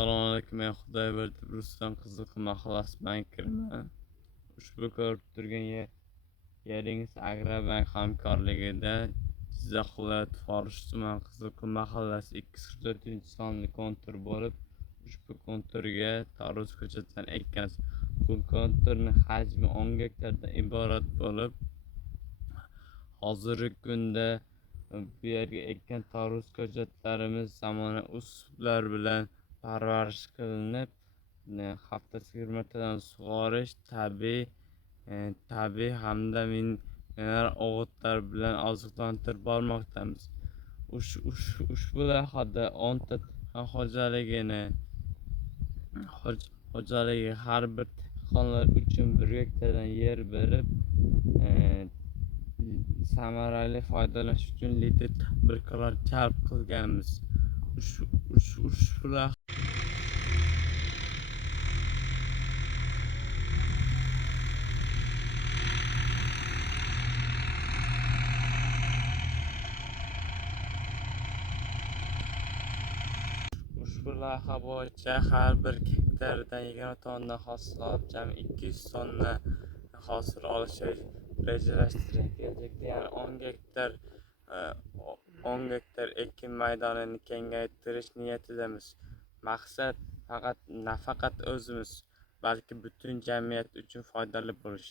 Assalomu alaykum, men Xudoyberdi Rustam Qizilqum mahallasidan kiraman. Ushbu ko'rib turgan yeringiz Agrobank hamkorligida Jizzax viloyati Forish tuman Qizilqum mahallasi 244-sonli kontur bo'lib, ushbu konturga tarvuz ko'chatlarini ekkanmiz. Bu konturning hajmi 10 gektardan iborat bo'lib, hozirgi kunda bu yerga ekkan tarvuz ko'chatlarimiz zamonaviy uslublar bilan parvarish qilinib, haftasiga 1 martadan sug'orish, tabiiy hamda mineral o'g'itlar bilan oziqlantirib bormoqdamiz. Ushbu loyihada 10 ta xo'jaligi har bir dehqonlar uchun 1 gektardan yer berib, samarali foydalanish uchun lider tadbirkorlar jalb qilganmiz. Ushbu loyiha bo'yicha har bir gektardan 20 tonna hosil olib, jami 200 tonna hosil olish rejalashtirilgan. Kelajakda yana 10 gektar ekin maydonini kengaytirish niyatidamiz. Maqsad nafaqat o'zimiz, balki butun jamiyat uchun foydali bo'lish.